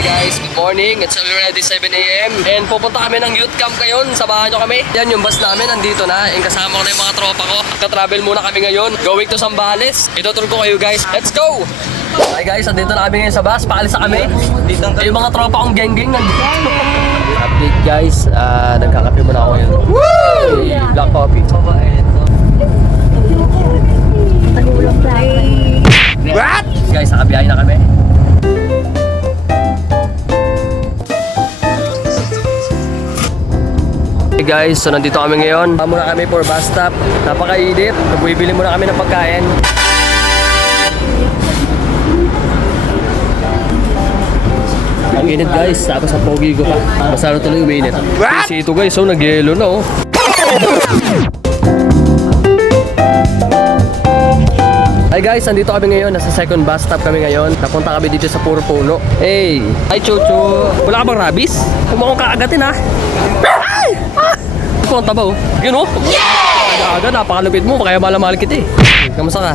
Hi guys, good morning. It's already 7 AM. And pupunta kami ng youth camp ngayon. Samahan nyo kami. Yan yung bus namin, nandito na. And kasama ko na yung mga tropa ko. Ka-travel muna kami ngayon. Going to Zambales. Itutur ko kayo guys. Let's go! Hi guys, nandito na kami ngayon sa bus. Paalis na kami. Yung mga tropa kong geng-geng nandito. Update guys, nagkakape muna ako ngayon. Woo! Black coffee. What? Guys, nakabiyahe na kami. Hey guys, so nandito kami ngayon. Muna kami for bus stop. Napakainit. Bibili muna kami ng pagkain. Ang init guys, tapos ang pogi ko pa. Masarap tuloy uminit. Kasi ito guys, so nag-yelo na oh. Hi guys, nandito kami ngayon. Nasa second bus stop kami ngayon. Napunta kami dito sa Puro Puno. Hey! Hi Chuchu! Wala ka bang rabies? Huwag mo akong kaagatin ha! Ay! Ah! Punta ba oh? Yun oh! Yeah! Aga, napakalupit mo. Kaya malamahal kita eh. Kamusta ka?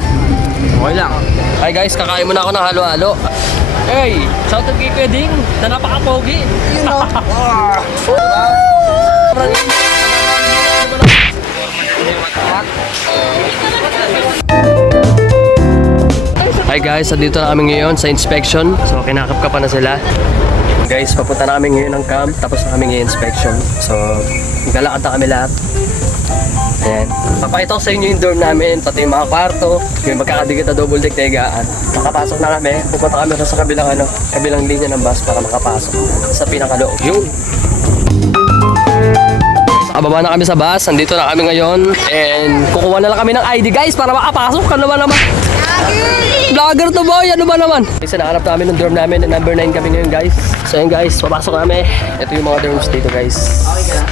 Okay lang. Hi guys, kakain muna ako ng halo-halo. Hey! Shout out kay Kuya Ding na napaka-pogi. You know. Hi guys, dito na kami ngayon sa inspection. So kinakap-kapan na sila. Guys, papunta na kami ngayon ng camp. Tapos na kami ngayon inspection. So naglalakad na kami lahat. Ayan. Papakita ko sa inyo yung dorm namin. Pati yung mga kwarto. Yung magkakadikit na double deck na higaan. Makapasok na kami. Pupunta kami sa kabilang linya ng bus para makapasok sa pinakaloob. Yun. Ababa na kami sa bus. Nandito na kami ngayon. And kukuha na lang kami ng ID guys para makapasok. Ano ba naman? Vlogger to boy! Ano ba naman? Kasi nahanap namin ng dorm namin. Number 9 kami ngayon guys. So yun guys, papasok kami. Ito yung mga dorms dito guys.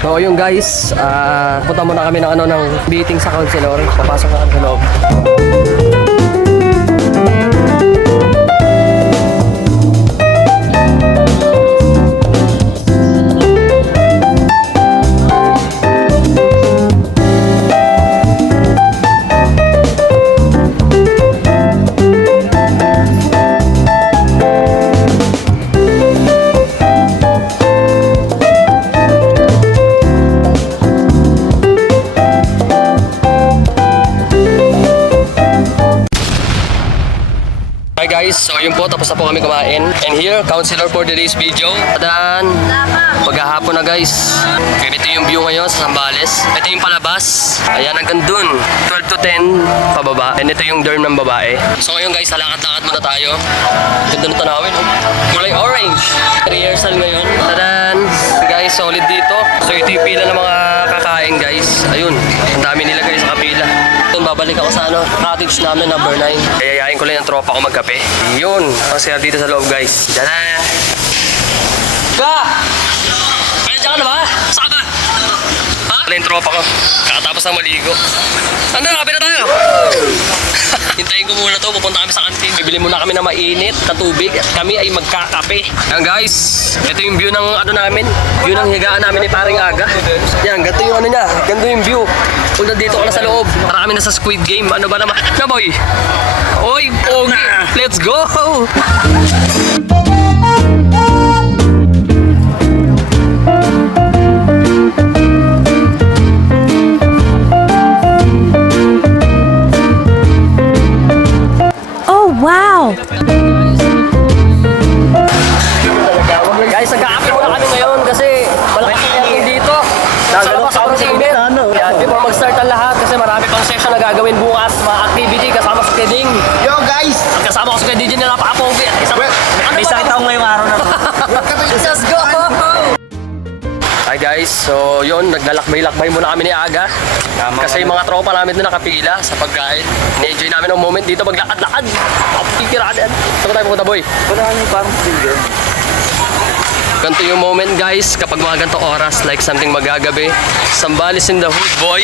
So yun guys, punta muna kami ng meeting sa counselor. Papasok na kami sa loob. Hi guys, so yun po, tapos na po kami kumain. And here, counselor for today's video. Dan, paghahapon na guys. Ito yung view ngayon sa Zambales. Ito yung palabas. Ayan, hanggang dun. 12 to 10 pababa. And ito yung dorm ng babae. So ngayon guys, lakad-lakad muna tayo. Ganda na tanawin, oh. Kulay orange. Rehearsal ngayon. Tadan! Guys, solid dito. So ito yung pila ng mga kakain guys. Ayun, ang dami nila guys sa kapila. Babalik ako sa cottage namin number 9. Kayayain ko lang yung tropa ko magkape. Yun, masaya dito sa loob guys. Diyan na. Ka! Ay, diyan ka na ba? Saan ka ba? Ha? Wala yung tropa ko. Kakatapos na maligo. Ano, kape na tayo? Hintayin ko muna to. Pupunta kami sa kantin. Bibili muna kami ng mainit na tubig. At kami ay magkakape. Yan guys. Ito yung view ng namin. View ng higaan namin ni Paring Aga. Yan, ganito yung niya. Ganito yung view. Kung nandito ka na sa loob. Para kami nasa Squid Game. Ano ba naman? Na boy? Oy, okay. Let's go! Oh, wow! Guys, nagkakape muna kami ngayon kasi malakas na aircon dito. Sa labas ako sa init. Yan, before mag-start ang lahat kasi marami pang session na gagawin bukas. Mga activity kasama sa Keding. Yo guys! At kasama ko sa Keding na napaka-pogi. May sakit ako ngayong araw na to. Let's go! Hi guys, so yun, naglalakbay-lakbay muna kami ni Aga. Kasi yung mga tropa namin doon nakapila sa pagkain. Ni-enjoy namin ang moment dito maglakad-lakad. Pikiraan. Saan tayo pupunta boy? Wala nang parang finger. Ganito yung moment guys, kapag mga ganitong oras, like something magagabi. Zambales in the hood boy.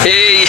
Hey!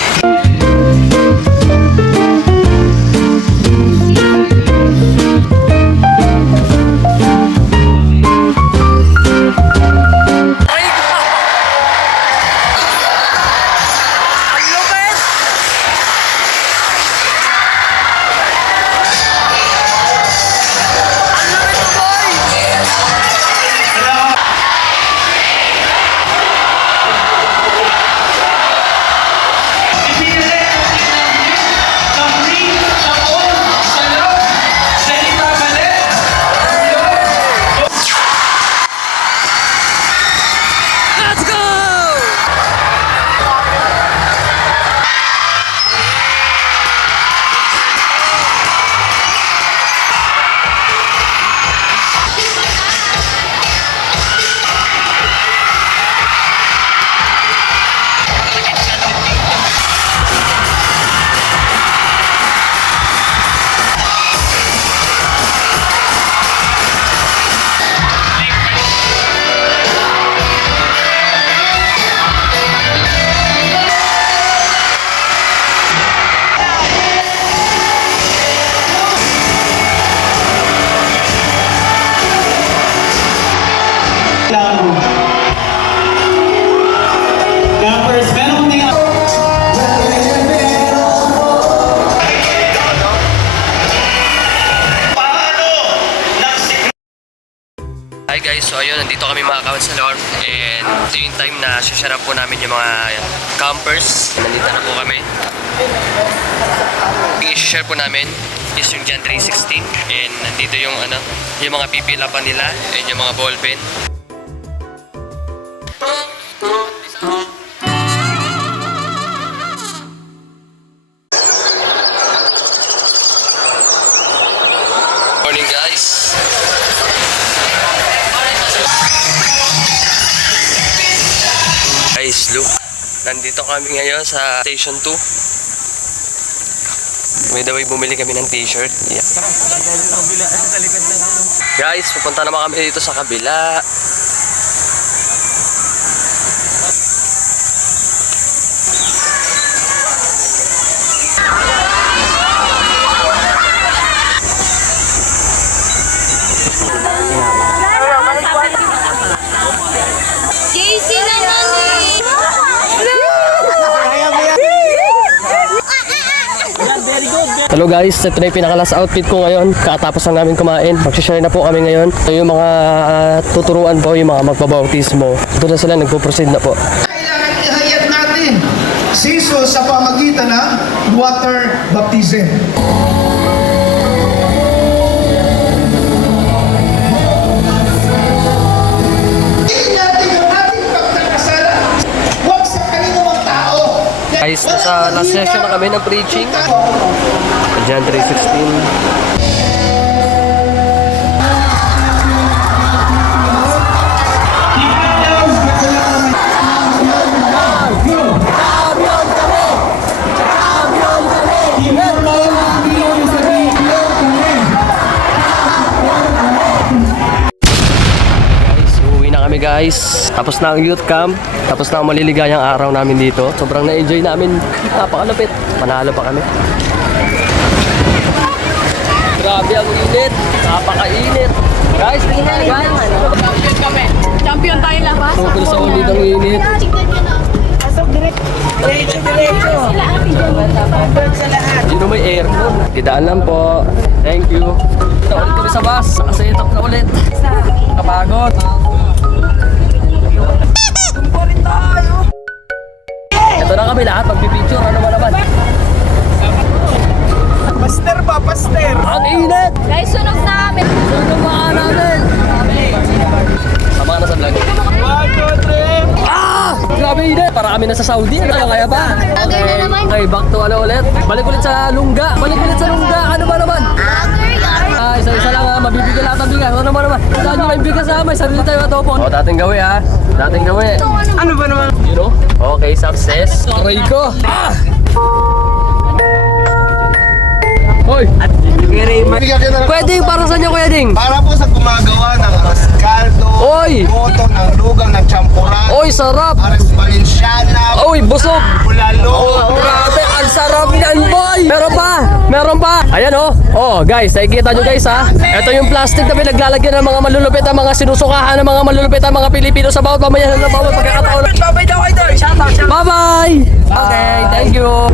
Hi guys, so ayun, nandito kami mga counselor and ito yung time na share up po namin yung mga campers. Nandito na po kami. Yung i-share po namin is yung Jan 316 and nandito yung yung mga pipila pa nila and yung mga ballpen. Morning guys. Guys, look. Nandito kami ngayon sa Station 2. By the way, bumili kami ng t-shirt. Yeah. Guys, pupunta naman kami dito sa kabila. JC naman eh! Hello guys, ito na yung pinaka-last outfit ko ngayon. Kakatapos lang namin kumain. Mag-share na po kami ngayon. Ito yung mga tuturuan po, yung mga magbabautismo. Ito na sila, nagpo-proceed na po. Kailangan ihayag natin si Jesus sa pamagitan ng water baptism. Tingnan natin yung ating pagkakasalan. Huwag sa kaninumang tao. Guys, nasa last session na kami ng preaching. Jan 316. Guys, tapos na ang youth camp, tapos na ang maliligayang araw namin dito. Sobrang na-enjoy namin, napakalapit, panalo pa kami. Grabe ang init, napakainit. Guys, tingnan guys. Champion kami. Champion tayo lahat. Tungkol sa ulit ang init. Sino may aircon? Kidaan lang po. Thank you. Kita ulit kami sa bus, nakasetap na ulit. Kapagod. Ito na kami lahat, magpipicture. Ano ba naman? Paster ba? Paster! Ang init! Guys, sunog namin. Sunog mga namin! Sama ka na sa vlog. 1, 2, 3! Ah! Grabe init! Para kami nasa Saudi. Ano kaya ba? Agay na naman. Okay, back to ulit. Balik ulit sa Lungga. Balik ulit sa Lungga. Ano ba naman? Isa-isa lang ha. Mabibigyan lahat ang bigas. Ano ba naman? Saan nyo may bigas ha? May sarili tayo matopon. O, dating gawi ha. Dating gawi. Ano ba naman? You know? Okay, success. Aray ko! Ah! Hoy! Pwede yung para saan niya, Kuya Ding? Para po sa gumagawa ng aras caldo, Oy! luto ng lugang ng champorado, Oy, sarap! aras valenciana, Oy, busog! bulalo. Oh, grabe, ang sarap niyan, boy! Meron pa! Meron pa! Ayan oh! Oh, guys, nakikita nyo guys ha? Ito yung plastic na pinaglalagyan ng mga malulupit ang mga sinusukahan ng mga malulupit ang mga Pilipino sa bawat pamayanan ng bawat pagkakataon. Babay daw kayo doon! Shout out! Bye-bye! Okay, thank you!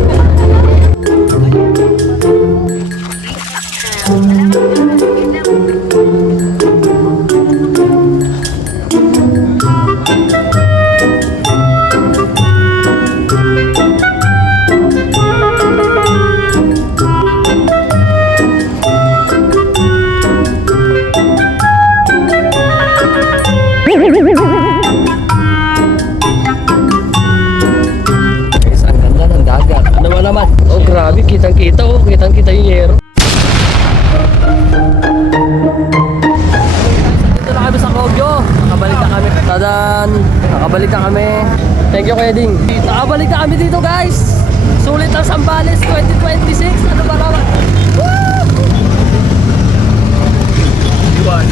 Guys, ang ganda ng dagat. Ano ba naman? Oh, grabe. Kitang-kita oh. Kitang-kita yung yero. Dito na kami sa Kogyo. Nakabalik na kami. Tadan! Nakabalik na kami. Thank you, Kuya Ding. Nakabalik na kami dito, guys. Sulit ang Zambales 2026. Ano ba naman? Woo! Iwan.